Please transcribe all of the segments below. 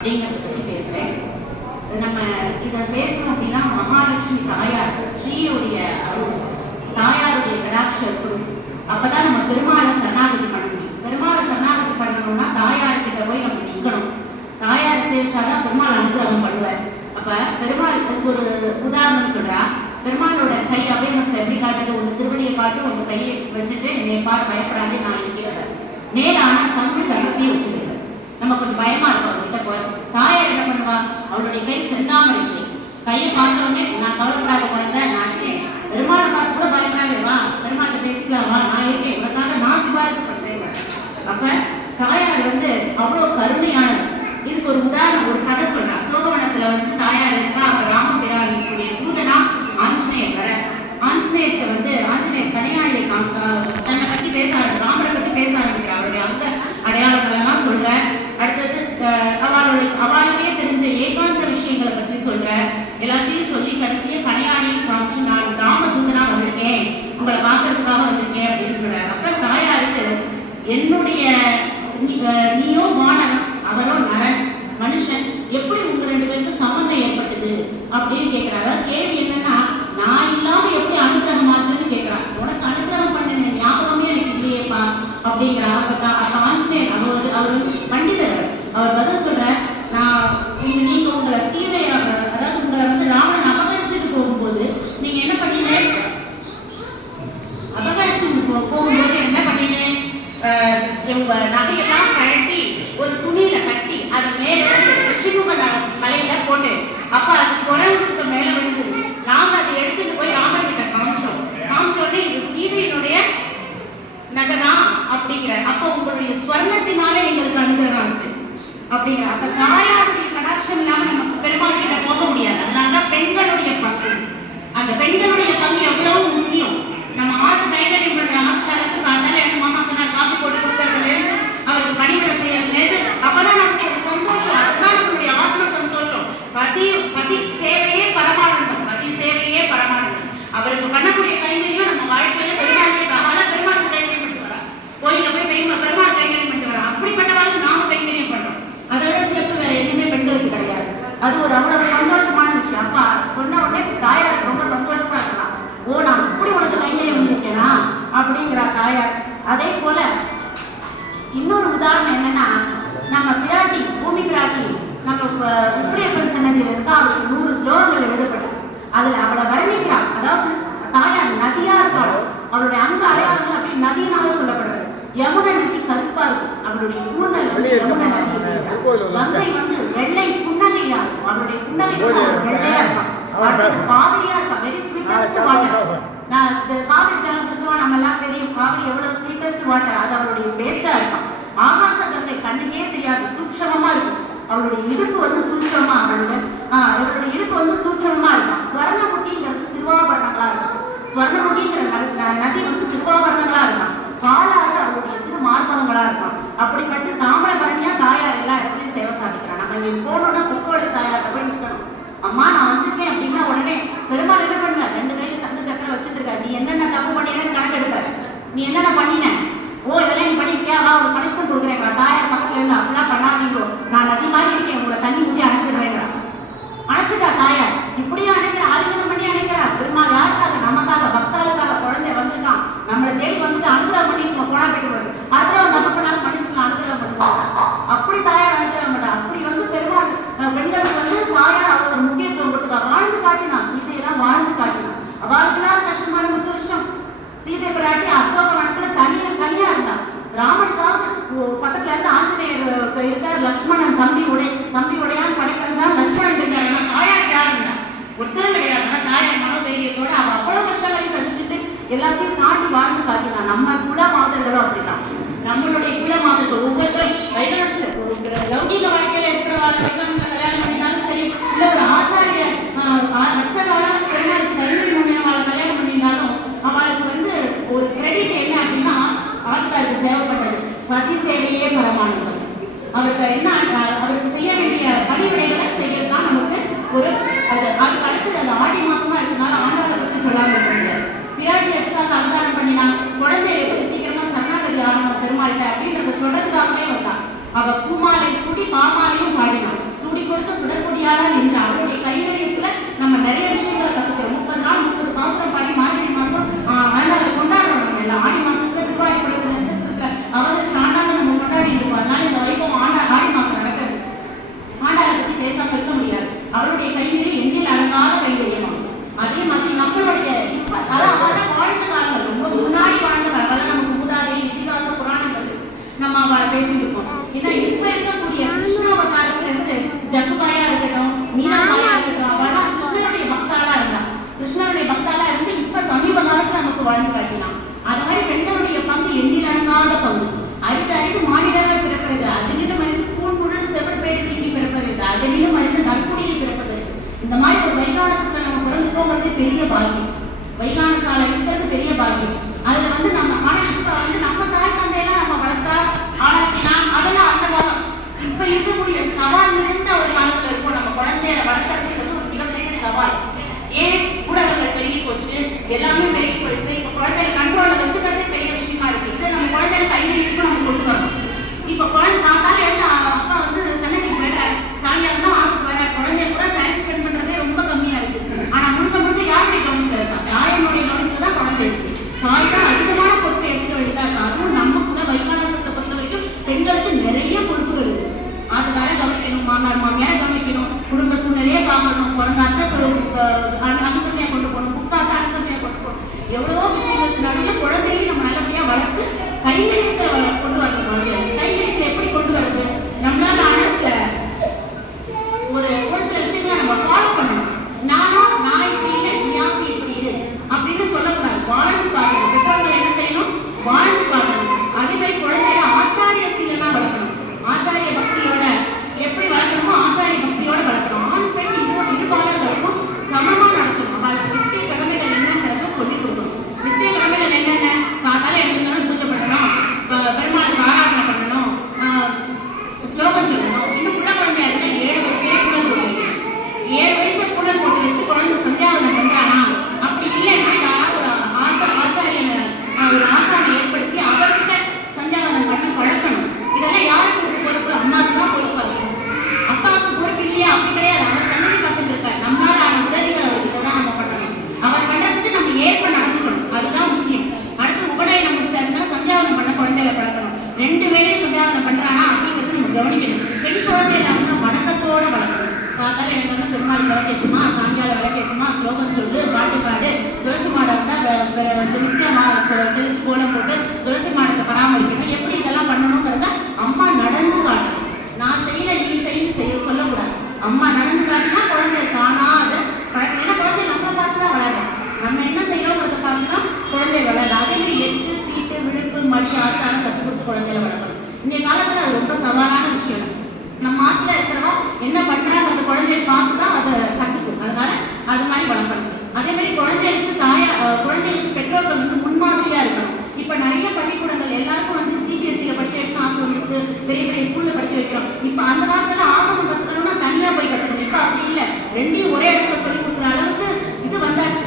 அப்படிங்கிறத பற்றி பேசுகிறேன். நம்ம இதை பேசணும் அப்படின்னா மகாலட்சுமி தாயார் ஸ்ரீயுடைய தாயாருடைய கடாட்ச இருக்கணும். அப்பதான் நம்ம பெருமாளை சரணாகதி பண்ண முடியும். பெருமாளை சரணாகதி பண்ணணும்னா தாயார்கிட்ட போய் நம்ம நிற்கணும். தாயாரை சேவிச்சாதான் பெருமாள் அனுகிரகம் பண்ணுவார். அப்ப பெருமாளுக்கு ஒரு உதாரணம் சொல்றா. பெருமாளோட கை அவேமஸ்ல எப்படி காட்டுறது? ஒரு திருவடியை காட்டு, ஒரு கையை வச்சுட்டு என்னை பார் பயப்படாது நான் இருக்கிறேன். மேலான சங்கு சக்கரத்தையும் வச்சுருக்கேன். நம்ம கொஞ்சம் பயமா இருக்கும் அவர்கிட்ட போய். தாயார் என்ன பண்ணுவா? அவளுடைய கை செந்தாமரை கை. கையை பார்த்தோடனே நான் கவலைப்படாத குழந்தை, நான் இருக்கேன். பெருமாளை பார்த்து கூட பயப்படாது, வா பெருமாள்கிட்ட பேசிக்கலாம், வா நான் இருக்கேன், உனக்காக நான் சிபாரிசு பண்றேன். அப்ப தாயார் அவ்வளோ கருணையானது. இதுக்கு ஒரு உதாரணம், ஒரு கதை சொல்றேன். சோகவனத்துல தாயார் இருக்கா. அப்ப ராமபிரானுடைய தூதனா ஆஞ்சநேயர் வர. ஆஞ்சநேயர்கிட்ட ஆஞ்சநேயர் கனியாளி தன்னை பத்தி பேச ராமரை பத்தி பேச ஆரம்பிக்கிறார். அவருடைய அந்த அடையாளங்கள் எல்லாம் சொல்ற. அடுத்தது அவளுக்கே தெரிஞ்ச ஏகாந்த விஷயங்களை பத்தி சொல்ற. எல்லாத்தையும் சொல்லி கடைசியா கனியாளியும் காமிச்சு நான் ராமதூதனா வந்திருக்கேன், உங்களை பார்க்கறதுக்காக வந்திருக்கேன் அப்படின்னு சொல்ற. அப்ப தாயாருக்கு என்னுடைய நீயோ வானரன் அவரோ நரன் மனுஷன், எப்படி உங்க ரெண்டு பேருக்கு சம்பந்தம் ஏற்பட்டது அப்படின்னு கேட்கிறார். அதாவது கேள்வி என்னன்னா, நான் இல்லாம எப்படி அனுகிரகம் ஆச்சுன்னு கேட்கிறான். உனக்கு அனுகிரகம் பண்ண ஞாபகமே எனக்கு இல்லையேப்பா அப்படிங்கிற. அப்ப ஆஞ்சநேயர் அவர் பண்டிதர். அவர் பதில் சொல்ற, நான் நீங்க உங்களை சீதைய அதாவது உங்களை ராவணன் அபகரிச்சுட்டு போகும்போது நீங்க என்ன பண்ணீங்க? அபகரிச்சுட்டு போகும்போது என்ன பண்ணீங்க? உங்க நகையெல்லாம் கழட்டி ஒரு துணியில கட்டி அது மேல ரிஷிமுக மலையில போட்டு, அப்ப அது குரங்குக்கு மேல விழுந்தது. நாங்க அதை எடுத்துட்டு போய் ராமர்கிட்ட காமிச்சோடனே இது சீதையினுடைய நகனா அப்படிங்கிற. அப்ப உங்களுடைய ஸ்வர்ணத்தினாலே எங்களுக்கு அனுகிரகம் ஆச்சு அப்படிங்கிற. அப்ப தாயாருடைய கடாட்சம் இல்லாம நமக்கு பெருமாள் கிட்ட போக முடியாது. அதனாலதான் பெண்களுடைய பங்கு, அந்த பெண்களுடைய பங்கு எவ்வளவு முக்கியம். நம்ம ஆறு கைதறி பண்ற ஆட்காரத்துக்கு அதனால எங்க மாமா சொன்னார், காப்பி போட்டு கொடுக்கறது, அவருக்கு பணிவிட செய்யறது, அப்பதான் நமக்கு ஒரு சந்தோஷம். அதுதான் நம்மளுடைய ஆத்ம சந்தோஷம். பதி சேவையே பரமானந்தம். பதி சேவையே பரமானந்தம். அவருக்கு பண்ணக்கூடிய கைங்கரியம் நம்ம வாழ்க்கையில பெருமாளுக்கு கைங்கரியம் பண்ணிட்டு வரா. கோயில போய் பெருமாள் கைங்கரியம் பண்ணிட்டு வரா. அப்படிப்பட்டவர்களுக்கு நாம கைங்கரியம் பண்றோம். அதை விட சிறப்பு வேற எதுவுமே பெண்களுக்கு கிடையாது. அது ஒரு அவ்வளவு சந்தோஷமான விஷயம். அப்பா சொன்ன உடனே தாயாருக்கு ரொம்ப சந்தோஷமா இருக்கலாம். ஓ, நான் இப்படி உனக்கு கைங்கரியம் பண்ணிருக்கேனா அப்படிங்கிறா தாயார். அதே போல இன்னொரு உதாரணம் என்னன்னா, நம்ம பிராட்டி பூமி பிராட்டி நம்ம உத்திரியப்பன் சன்னதியில இருந்தா அவருக்கு 100 ஸ்லோகங்கள் எழுதப்பட்டது. அதுல அவளை வர்ணிக்கிறா. அதாவது தாயார் நதியா இருக்காள். அவளுடைய அங்க அடையாளங்கள் அப்படி நதியினால சொல்லப்படுறது. யமுனை நதி கருப்பா இருக்கும். அவளுடைய கூந்தல் யமுனை நதி. கங்கை வெள்ளை புன்னகையா இருக்கும். அவளுடைய புன்னகை வெள்ளையா இருக்கும். காவிரியா இருக்கா. Very sweetest water. நான் இந்த காவிரி ஜலம் குடிச்சோம், நம்ம எல்லாம் தெரியும் காவிரி எவ்வளவு ஸ்வீட்டஸ்ட் வாட்டர். அது அவளுடைய பேச்சா இருக்கும். ஆகாச கங்கை கண்ணுக்கே தெரியாது, சூட்சமமா இருக்கும். அவளுடைய இடுப்பு சூட்சமா, அவளுடைய இடுப்பு சூட்சமா இருக்கும். ஸ்வர்ணமுகிங்கிறது திருவாபரணங்களா இருக்கும். ஸ்வர்ணமுகிங்கிற நதி திருவாபரணங்களா இருக்கும். காலாறு அவளுடைய திருமார்பகங்களா இருக்கும். அப்படிப்பட்ட தாமிரபரணியா தாயார் எல்லா இடத்துலயும் சேவை சாதிக்கிறான். நம்ம இங்க போனோம்னா புஷ்பவழி தாயார்கிட்ட போய் நிற்கணும். அம்மா நான் வந்திருக்கேன் அப்படின்னா உடனே பெருமாள் என்ன பண்ணுவார்? 2 கையில சங்கு சக்கரம் வச்சுட்டு இருக்காரு. நீ என்னென்ன தப்பு பண்ணினேன்னு கணக்கு எடுப்பாரு. நீ என்னென்ன பண்ணின? ஓ, இதெல்லாம் நீ பண்ணிருக்கியா, வா ஒரு பனிஷ்மெண்ட் கொடுக்குறேங்க. தாயார் பக்கத்துல இருந்து அப்படிலாம் பண்ணாதீங்க, நான் நதி மாதிரி இருக்கேன், உங்களை தண்ணி ஊற்றி அணைச்சிடுறேங்க. அணைச்சிட்டா தாயார். இப்படியும் அணைக்கிற, ஆலிங்கனம் பண்ணி அணைக்கிறா. பெருமாள் யாருக்காக? நமக்காக, பக்தாளுக்காக. குழந்தை வந்திருக்கான், நம்மளை தேடி அனுகிரகம் பண்ணி நம்ம போனா போயிட்டு வருது. அதுல ஒரு தப்பு பண்ணாலும் பண்ணிச்சுக்கலாம், அனுகிரகம் பண்ணுவாங்க. அப்படி தாயார் அனுகிரகம் பண்ணா. அப்படி பெருமாள் பெண்களுக்கு தாயார் அவர் ஒரு முக்கியத்துவம் கொடுத்துக்கா. வாழ்ந்து காட்டினா, சீதையெல்லாம் வாழ்ந்து காட்டினா. அவளுக்குலாம் கஷ்டமான 10 வருஷம் சீதை பிராட்டி அசோக வனத்துல தனியா இருந்தா. ராமனுக்காவது பக்கத்துல இருந்து ஆஞ்சநேயர் இருக்கார், லக்ஷ்மணன் தம்பி உடையான்னு படைக்கிறதா லக்ஷ்மணன் இருக்காரு. ஆனா தாயார் யார் இருந்தா? ஒருத்தரும் கிடையாது. ஆனா தாயார் மனோதைரியத்தோட அவ அவ்வளவு கஷ்டங்களை சந்திச்சுட்டு எல்லாத்தையும் தாண்டி வாழ்ந்து காட்டினா. நம்ம குல மாதர்களும் அப்படிதான். நம்மளுடைய குல மாதர்கள் ஒவ்வொருத்தரும் கைகாலத்துல லௌகிக வாழ்க்கையில இருக்கிற கல்யாணம் பண்ணினாலும் சரி, இல்ல ஒரு ஆச்சாரிய அச்சகால பெருமாளுக்கு கைவினை பண்ணினவாளை கல்யாணம் பண்ணியிருந்தாலும் அவளுக்கு ஒரு கிரெடிட் என்ன அப்படின்னா, ஆட்காருக்கு சேவை பண்றது. பதி சேவையே பரமானது. அவருக்கு செய்ய வேண்டிய பணிவிடைகளை செய்யறதுதான் நமக்கு ஒரு அதுக்கு அடுத்து அந்த ஆடி மாசமா இருக்கிறதுனால ஆண்டாளை பற்றி சொல்லாம இருக்காங்க. பிராட்டி எடுத்துக்காக அவதாரம் பண்ணினா குழந்தைய சீக்கிரமா சரணாகதி ஆகணும் பெருமாள்கிட்ட அப்படின்றத சொல்றதுக்காகவே வந்தான். அவ பூமாலை சூடி பாமாலையும் பாடினான். பெரிய பாக்கியம். வைகான சாலை இருக்கிறது பெரிய பாக்கியம். அதுல வந்து நம்ம மனசுக்கு வந்து நம்ம தாய் தந்தையெல்லாம் நம்ம வளர்த்தா ஆராய்ச்சிலாம் அதெல்லாம் அந்த காலம். இப்ப இருக்கக்கூடிய சவால் நிறைந்த ஒரு காலத்துல இருக்கும். நம்ம குழந்தைய வளர்க்கறதுக்கு ஒரு மிகப்பெரிய சவால். ஏன் ஊடகங்கள் பெருகி போச்சு, எல்லாமே பெருகி போயிடுது. இப்ப குழந்தைய கண்ட்ரோல்ல வச்சுக்கிறதே பெரிய விஷயமா இருக்கு. இதை நம்ம குழந்தைய கையிலிருக்கும் நம்ம கொண்டு வரணும். இப்ப குழந்தை தாத்தால எடுத்து அப்பா வந்து சன்னதிக்கு போயிட்டாரு, சாயங்காலம் தான் ஆஃபீஸ் வர, குழந்தைய கூட டைம் ஸ்பெண்ட் பண்றதே ரொம்ப கம்மியா இருக்கு. ஆனா முழுக்க யாருடைய கவனிப்பு இருக்கா? தாயனுடைய கவனிப்பு தான் குழந்தை இருக்கு. தாய் தான் அதிகமான பொறுப்பை எடுக்க வேண்டியதா இருக்கா. அதுவும் நம்ம கூட வைகாலத்தை பொறுத்த வரைக்கும் பெண்களுக்கு நிறைய பொறுப்புகள் இருக்கு. அது வேற கவனிக்கணும், மாமனார் மாமியார கவனிக்கணும், குடும்ப சூழ்நிலையே பார்க்கணும், குழந்தை அனுசரணையா கொண்டு போகணும், புத்தாத்த அனுசரணையா கொண்டு போகணும். எவ்வளவோ விஷயங்களுக்கு நடுவே குழந்தையை நம்ம நல்லபடியா வளர்த்து கைங்கரியத்தை கொண்டு வரணும். கைங்கரியத்தை எப்படி கொண்டு வருது? நம்மளால ஒரு சில விஷயங்களை நம்ம ஃபாலோ பண்ணணும். நான் இப்படி இல்லை, நீயாவது இப்படி இரு அப்படின்னு சொல்லக்கூடாது. வாழ்ந்து பார்க்கணும். பெற்றோர்கள் என்ன செய்யணும்? வாழ்ந்து பார்க்கணும். அதே மாதிரி குழந்தைய ஆச்சாரிய சீலனா வளர்க்கணும். ஆச்சாரிய பக்தியோட எப்படி வளர்க்கணுமோ ஆச்சாரிய பக்தியோட வளர்க்கணும். ஆண் பெண் இருபாலர்களுக்கும் சமமா நடத்தணும். அவள் நித்திய கடமைகள் என்னங்கிறத சொல்லிக் கொடுக்கணும். நித்திய கடமைகள் என்னென்ன? காதால எழுந்தாலும் பூஜை பண்ணணும், பெருமாளுக்கு ஆராதனை பண்ணணும், ஸ்லோகம் சொல்லணும். இன்னும் உள்ள குழந்தையா இருந்தா 7 வயசுல கூலர் போட்டு வச்சு குழந்தை சந்தியாவதனம் பண்றானா? அப்படி இல்லைன்னா ஒரு ஆசாரியை ஏற்படுத்தி அவர்கிட்ட சந்தியாவதனம் பண்ண பழக்கணும். இதெல்லாம் யாருக்கு பொறுப்பு? அம்மாவுக்கு தான் பொறுப்பா இருக்கும். அப்பாவுக்கு பொறுப்பு இல்லையா? அப்படி கிடையாது. அவர் சன்னதி பார்த்துட்டு இருக்காரு. நம்மளால ஆன உதவிகள் அவர்கிட்ட தான் நம்ம பண்ணணும். அவர் பண்றதுக்கு நம்ம ஏற்ப நடந்துக்கணும். அதுதான் முக்கியம். அடுத்து உபநயனம் முடிச்சாருன்னா சந்தியாவதனம் பண்ண குழந்தைகளை பழக்கணும். 2 வேளையும் சந்தியாவதனம் பண்றானா அப்படிங்கிறது நம்ம கவனிக்கணும். பெண் குழந்தையில வந்து வணக்கத்தோட வளர்க்கணும். காத்தால எனக்கு வந்து பெருமாள் விளக்கேற்றுமா, சாயங்காலம் விளக்கேற்றுமா, ஸ்லோகம் சொல்லு, பாட்டு பாடு, துளசி மாடம் தான் நித்தியமா தெளிச்சு கோலம் போட்டு துளசி மாடத்தை பராமரிக்கணும். எப்படி இதெல்லாம் பண்ணணுங்கிறத அம்மா நடந்து காட்டணும். நான் செய்யல நீ செய்ய சொல்லக்கூடாது. அம்மா நடந்து காட்டினா குழந்தை தானா அதை ஏன்னா குழந்தை நம்மளை பார்த்து தான் வளரும். நம்ம என்ன செய்யறோங்கிறத பார்த்துதான் குழந்தை வளரும். அதே மாதிரி எச்சு, தீட்டு, விழுப்பு, மடி, ஆச்சாரம் கற்றுக் கொடுத்து குழந்தைகளை வளர்க்கணும். இந்த காலத்துல அது ரொம்ப சவாலான விஷயம். நம்ம ஆத்துல இருக்கிறவா என்ன பண்றாங்க அந்த குழந்தைய பார்த்துதான் அதை கத்துக்கும். அதனால அது மாதிரி வளர்க்கணும். அதே மாதிரி குழந்தைகளுக்கு பெற்றோர்கள் வந்து முன்மாதிரியா இருக்கணும். இப்ப நிறைய பள்ளிக்கூடங்கள் எல்லாருக்கும் வந்து CBSE படிக்க வைக்கணும் ஆசை வந்துட்டு பெரிய பெரிய ஸ்கூல்ல படிக்க வைக்கிறோம். இப்ப அந்த காலத்துல ஆகமம் கத்துக்கணும்னா தனியா போய் கத்துக்கணும். இப்ப அப்படி இல்லை, ரெண்டையும் ஒரே இடத்துல சொல்லி கொடுக்குற அளவுக்கு இது வந்தாச்சு.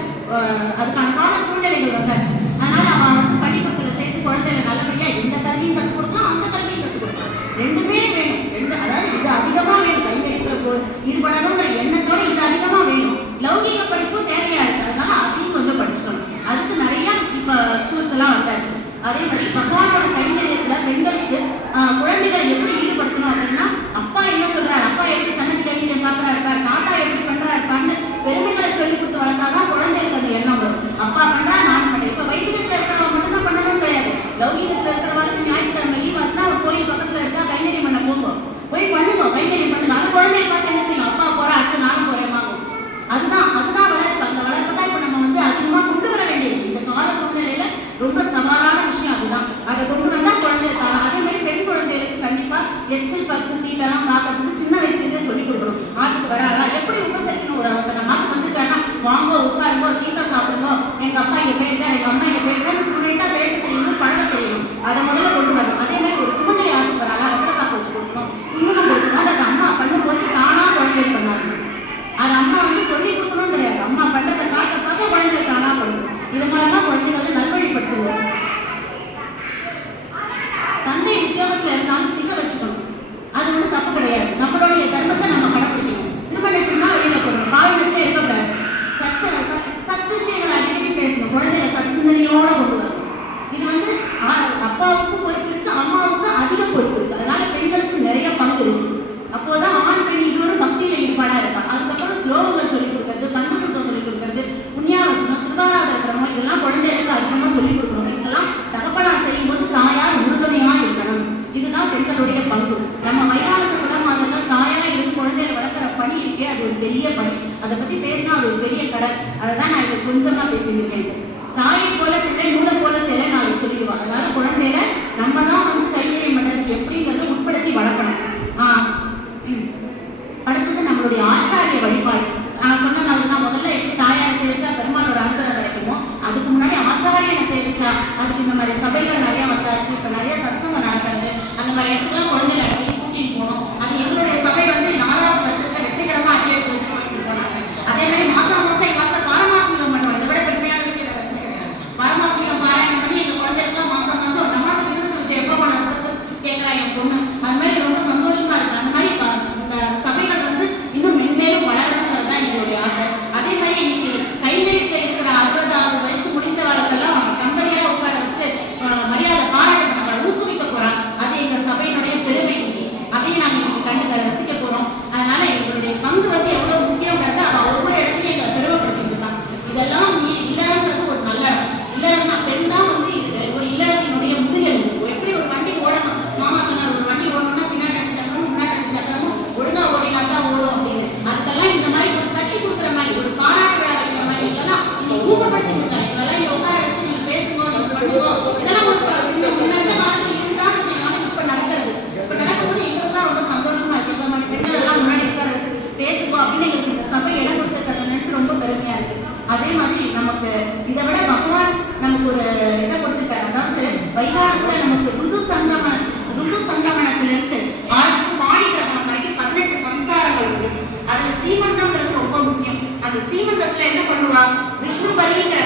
அதுக்கான கால சூழ்நிலைகள் வந்தாச்சு. அதனால அவன் வந்து பள்ளிக்கூடத்துல சேர்த்து குழந்தைகளை நல்லபடியா இந்த கல்வியும் கற்றுக் கொடுக்கலாம், அந்த கல்வியும் கற்றுக் கொடுக்கலாம். ரெண்டுமே வேணும். அதாவது இது அதிகமா வேணும். கைங்கரியத்துல ஈடுபடணுங்கிற எண்ணத்தோட இது அதிகமா வேணும். லௌகிக படிப்பும் தேவையா இருக்கு. அதனால அதையும் கொஞ்சம் படிச்சுக்கணும். அதுக்கு நிறைய இப்ப ஸ்கூல்ஸ் எல்லாம் வந்தாச்சு. அதே மாதிரி பகவானோட கைங்கரியத்துல பெண்களுக்கு குழந்தைகளை எப்படி ஈடுபடுத்தணும் அப்படின்னா, அப்பா என்ன சொல்றாரு, அப்பா எப்படி சன்னதி கைங்கரியம் பார்க்கறா இருக்காரு, தாத்தா எப்படி பண்றா இருக்காருன்னு பெருமைகளை சொல்லி கொடுத்து வளர்த்தாதான் குழந்தைகளுக்கு அந்த எண்ணம் வரும். அப்பா பண்றா நான் பண்றேன். இப்ப வைத்தியத்துல இருக்கிறவங்க மட்டும்தான் பண்ணணும்னு கிடையாது. லௌகிகத்துல இருக்கிறவங்களுக்கு ஞாயிற்றுக்கிழமை லீவ் ஆச்சுன்னா ஒரு கோயில் பக்கத்துல இருக்கா கைங்கரியம் பண்ண போங்க, போய் பண்ணுங்க, கைங்கரியம் பண்ணுங்க. அந்த குழந்தைய பார்த்து என்ன செய்யும்? அப்பா போறா, அடுத்து நானும் போறேன் வாங்கும். அதுதான் வளர்ப்பு. அந்த வளர்ப்பு தான் இப்ப நம்ம வந்து அதிகமா கொண்டு வர வேண்டியது. இந்த கால சூழ்நிலையில ரொம்ப சவாலான விஷயம் அதுதான். அதை கொண்டு வந்தா குழந்தை தரம். அதே மாதிரி பெண் குழந்தைகளுக்கு கண்டிப்பா எச்சல் பத்து தீட்டெல்லாம் பார்க்கறதுக்கு சின்ன வயசுலேருந்தே சொல்லிக் கொடுக்கணும். ஆத்துக்கு வராளா எப்படி உபசரிக்கணும்? ஒரு மாத்துக்கு வந்துருக்காருன்னா வாங்கோ, உட்காருங்கோ, தீட்டை சாப்பிடுங்கோ, எங்க அப்பா இங்க போயிருக்காரு, எங்க அம்மா இங்க போயிருக்காரு, ஸ்டூடெண்டா பேச தெரியணும், பழக தெரியணும். அதை முதல்ல கொண்டு வரணும். அதே மாதிரி ஒரு சுமநிலை ஆத்துக்கு வராளா அதில் காக்க வச்சு கொடுக்கணும், இன்னும் கொடுக்கணும். அதை அம்மா பண்ணும்போது தானா குழந்தை பண்ணாங்க. அது அம்மா வந்து சொல்லி கொடுக்கணும் கிடையாது. அம்மா பண்றதை பார்க்க பார்க்க குழந்தை தானா பண்ணணும். இது மூலமா குழந்தைகளை நல்வழிப்படுத்துவோம். தந்தை உத்தியோகத்துல இருந்தாலும் சிங்க வச்சுக்கணும். அது வந்து தப்பு கிடையாது. நம்மளுடைய தர்மத்தை நம்ம கடைப்பிடிக்கணும். திருமணத்துனா வெளியில போடணும். காரணத்தை இருக்கக்கூடாது. சத் விஷயங்களை அடிக்கடி பேசணும். குழந்தைகளை சத் சிந்தனையோட கொண்டு வரணும். இது வந்து அப்பாவுக்கும் பொறுப்பு இருக்கு, அம்மாவுக்கும் அதிக பொறுப்பு இருக்கு. அதனால பெண்களுக்கு நிறைய பங்கு இருக்கு. அப்போதான் ஆண் பெண் இருவரும் பக்தியில ஈடுபாடா இருப்பாங்க. அதுக்கப்புறம் ஸ்லோகங்கள் சொல்லிக் கொடுக்கறது, பஞ்சசுத்தம் சொல்லிக் கொடுக்கறது, புண்ணியாவச்சனம், திருவாராதன கிரமம், இதெல்லாம் குழந்தைகளுக்கு அதிகமா சொல்லிக் கொடுக்கணும். இதெல்லாம் தகப்பனார் செய்யும் போது தாயார் உறுதுணையா இருக்கணும். இதுதான் பெண்களுடைய பங்கு. நம்ம வைகால சகோதரர்கள் தாயா இருந்து குழந்தைகளை வளர்க்குற பணி இருக்கே, அது ஒரு பெரிய பணி. அதை பத்தி பேசினா அது ஒரு பெரிய கடல். அதை தான் நான் இதை கொஞ்சமா பேசியிருக்கேன். தாயை போல பிள்ளை நூலை போல சில நாளைக்கு சொல்லிடுவாங்க. அதனால குழந்தைகளை நம்ம தான் வந்து கைங்கரியம் பண்றதுக்கு எப்படிங்கிறத உட்படுத்தி வளர்க்கணும். அடுத்தது நம்மளுடைய ஆச்சாரிய வழிபாடு. நான் சொன்ன மாதிரி தான் முதல்ல எப்படி தாயாரை சேர்ச்சா மாதிரி நமக்கு இதை விட பகவான் நமக்கு ஒரு இதை கொடுத்துருக்காரு. அதாவது வைகாலத்துல நமக்கு ருது சங்கமனத்திலிருந்து பாடி கிரகணம் வரைக்கும் 18 சம்ஸ்காரங்கள் இருக்கு. அதுல சீமந்தம்ன்றது ரொம்ப முக்கியம். அந்த சீமந்தத்துல என்ன பண்ணுவா, விஷ்ணு பலிங்கிற